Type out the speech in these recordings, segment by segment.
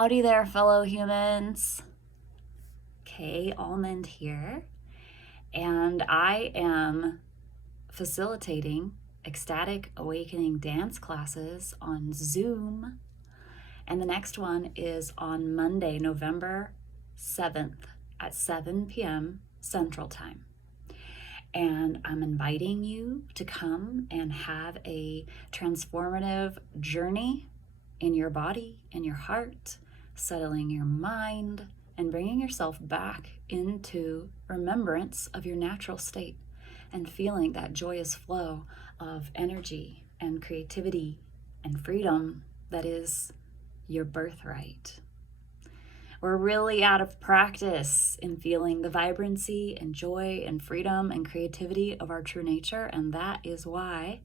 Howdy there, fellow humans. Kay Almond here, and I am facilitating Ecstatic Awakening dance classes on Zoom, and the next one is on Monday, November 7th at 7 p.m. Central Time. And I'm inviting you to come and have a transformative journey in your body, in your heart, settling your mind, and bringing yourself back into remembrance of your natural state and feeling that joyous flow of energy and creativity and freedom that is your birthright. We're really out of practice in feeling the vibrancy and joy and freedom and creativity of our true nature, and that is why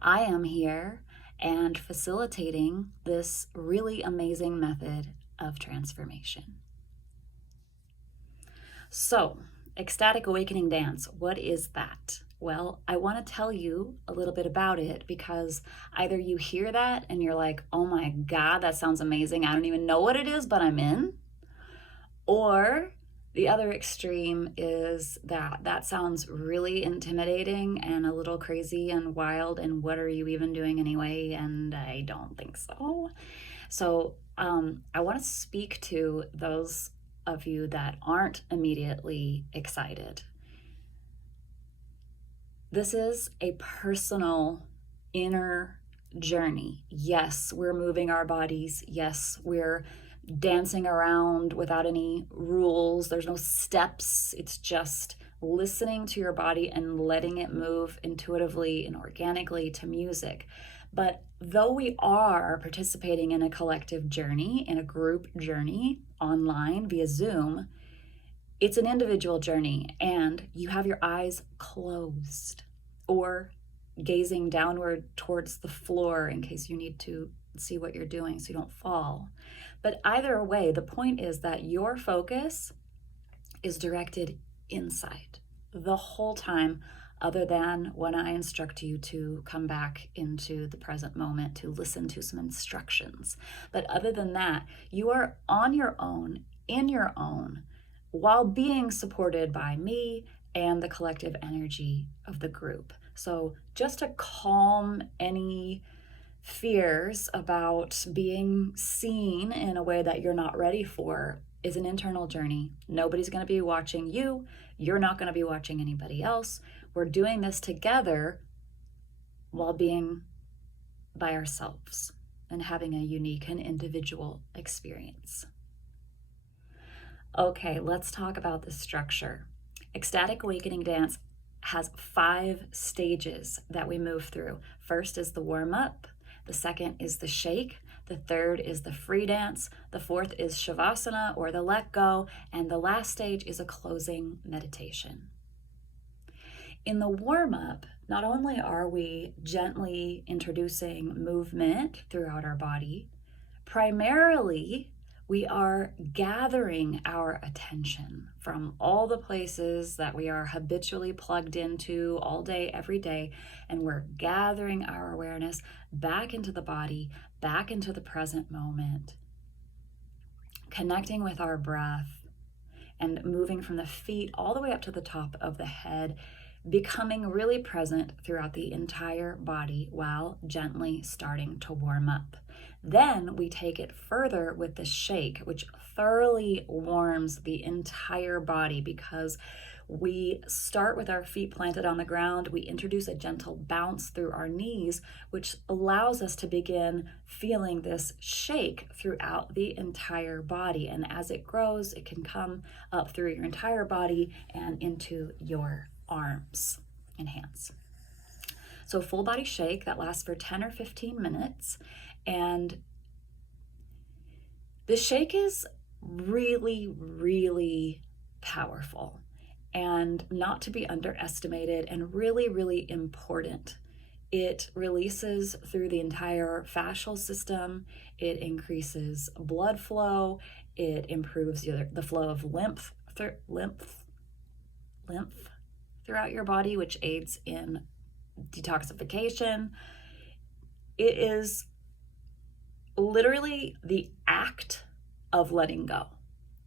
I am here and facilitating this really amazing method of transformation. So, Ecstatic Awakening Dance, what is that? Well, I want to tell you a little bit about it because either you hear that and you're like, oh my God, that sounds amazing. I don't even know what it is, but I'm in. Or the other extreme is that sounds really intimidating and a little crazy and wild, and what are you even doing anyway? And I don't think so. So I want to speak to those of you that aren't immediately excited. This is a personal inner journey. Yes, we're moving our bodies. Yes, we're dancing around without any rules. There's no steps. It's just listening to your body and letting it move intuitively and organically to music. But though we are participating in a collective journey, in a group journey online via Zoom, it's an individual journey, and you have your eyes closed or gazing downward towards the floor in case you need to see what you're doing so you don't fall. But either way, the point is that your focus is directed inside the whole time, other than when I instruct you to come back into the present moment to listen to some instructions. But other than that, you are on your own, in your own, while being supported by me and the collective energy of the group. So just to calm any fears about being seen in a way that you're not ready for is an internal journey. Nobody's going to be watching you. You're not going to be watching anybody else. We're doing this together while being by ourselves and having a unique and individual experience. Okay, let's talk about the structure. Ecstatic Awakening Dance has 5 stages that we move through. First is the warm-up. The second is the shake. The third is the free dance. The fourth is Shavasana, or the let go. And the last stage is a closing meditation. In the warm-up, not only are we gently introducing movement throughout our body, primarily we are gathering our attention from all the places that we are habitually plugged into all day, every day, and we're gathering our awareness back into the body, back into the present moment, connecting with our breath, and moving from the feet all the way up to the top of the head, becoming really present throughout the entire body while gently starting to warm up. Then we take it further with the shake, which thoroughly warms the entire body because we start with our feet planted on the ground. We introduce a gentle bounce through our knees, which allows us to begin feeling this shake throughout the entire body. And as it grows, it can come up through your entire body and into your arms and hands. So full body shake that lasts for 10 or 15 minutes. And the shake is really, really powerful and not to be underestimated and really, really important. It releases through the entire fascial system. It increases blood flow. It improves the flow of lymph throughout your body, which aids in detoxification. It is literally the act of letting go.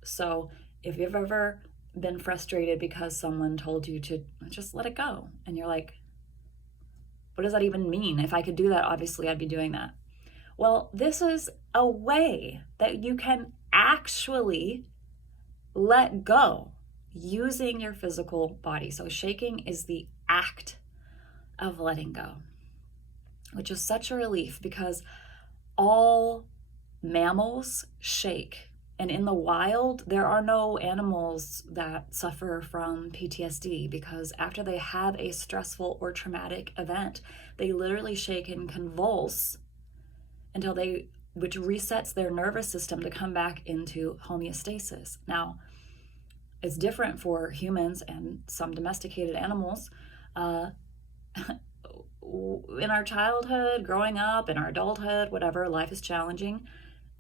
So if you've ever been frustrated because someone told you to just let it go, and you're like, what does that even mean? If I could do that, obviously I'd be doing that. Well, this is a way that you can actually let go using your physical body. So shaking is the act of letting go, which is such a relief because all mammals shake. And in the wild, there are no animals that suffer from PTSD because after they have a stressful or traumatic event, they literally shake and convulse until which resets their nervous system to come back into homeostasis. Now, it's different for humans and some domesticated animals. In our childhood, growing up, in our adulthood, whatever, life is challenging.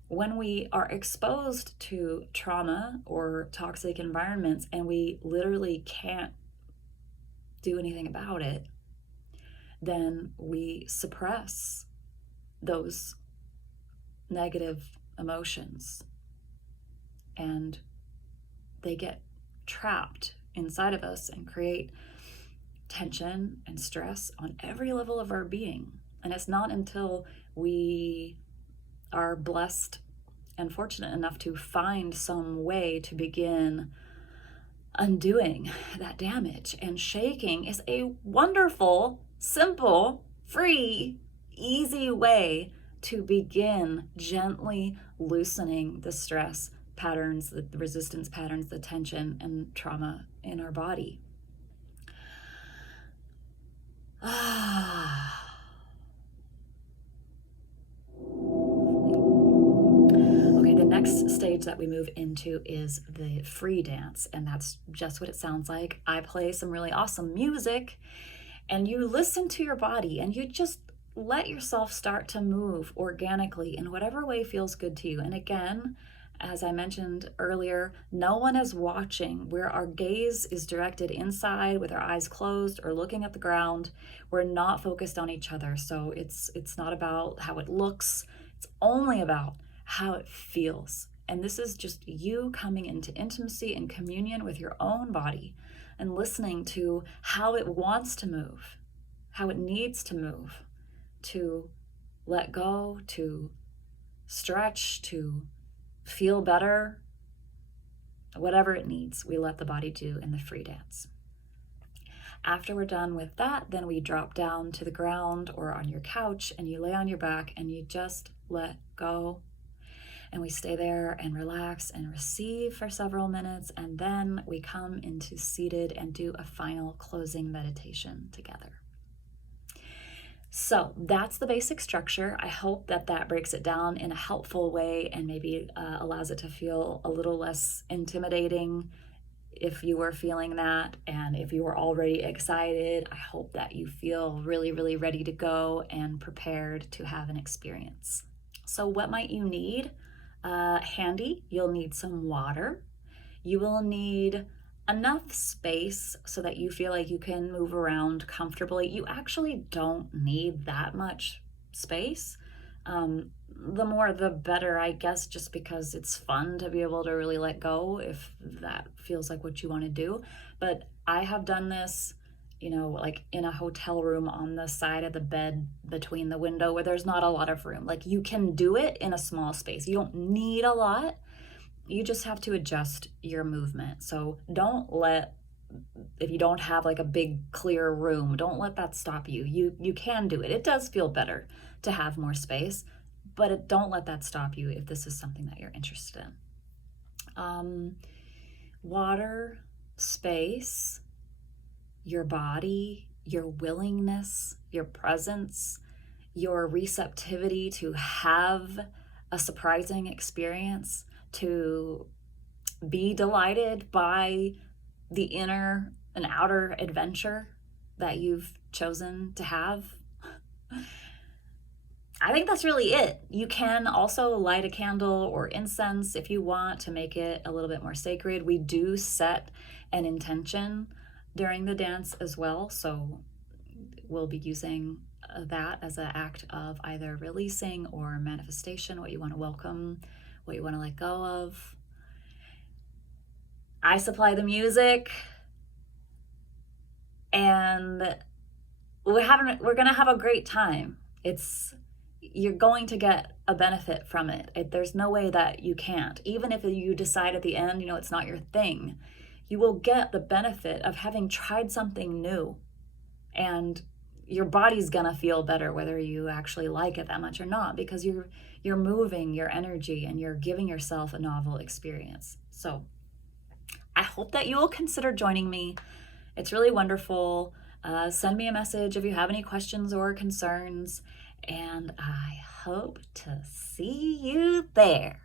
When we are exposed to trauma or toxic environments and we literally can't do anything about it, then we suppress those negative emotions and they get trapped inside of us and create tension and stress on every level of our being. And it's not until we are blessed and fortunate enough to find some way to begin undoing that damage. And shaking is a wonderful, simple, free, easy way to begin gently loosening the stress patterns, the resistance patterns, the tension and trauma in our body. Okay, the next stage that we move into is the free dance, and that's just what it sounds like. I play some really awesome music, and you listen to your body, and you just let yourself start to move organically in whatever way feels good to you. And again, as I mentioned earlier, no one is watching. Where our gaze is directed inside with our eyes closed or looking at the ground, we're not focused on each other. So it's not about how it looks. It's only about how it feels. And this is just you coming into intimacy and communion with your own body and listening to how it wants to move, how it needs to move, to let go, to stretch, to feel better, whatever it needs, we let the body do in the free dance. After we're done with that, then we drop down to the ground or on your couch and you lay on your back and you just let go. And we stay there and relax and receive for several minutes. And then we come into seated and do a final closing meditation together. So that's the basic structure. I hope that breaks it down in a helpful way and maybe allows it to feel a little less intimidating if you were feeling that. And if you were already excited, I hope that you feel really, really ready to go and prepared to have an experience. So what might you need? Handy, you'll need some water. You will need enough space so that you feel like you can move around comfortably. You actually don't need that much space. The more the better, I guess, just because it's fun to be able to really let go if that feels like what you want to do. But I have done this, like in a hotel room on the side of the bed between the window where there's not a lot of room. Like you can do it in a small space. You don't need a lot. You just have to adjust your movement. So if you don't have like a big clear room, don't let that stop you. You can do it. It does feel better to have more space, but don't let that stop you if this is something that you're interested in. Water, space, your body, your willingness, your presence, your receptivity to have a surprising experience, to be delighted by the inner and outer adventure that you've chosen to have. I think that's really it. You can also light a candle or incense if you want to make it a little bit more sacred. We do set an intention during the dance as well, so we'll be using that as an act of either releasing or manifestation, what you want to welcome what you want to let go of. I supply the music, and we're gonna have a great time. You're going to get a benefit from it. There's no way that you can't. Even if you decide at the end, it's not your thing, you will get the benefit of having tried something new. And your body's gonna feel better whether you actually like it that much or not, because you're moving your energy and you're giving yourself a novel experience. So I hope that you will consider joining me. It's really wonderful. Send me a message if you have any questions or concerns, and I hope to see you there.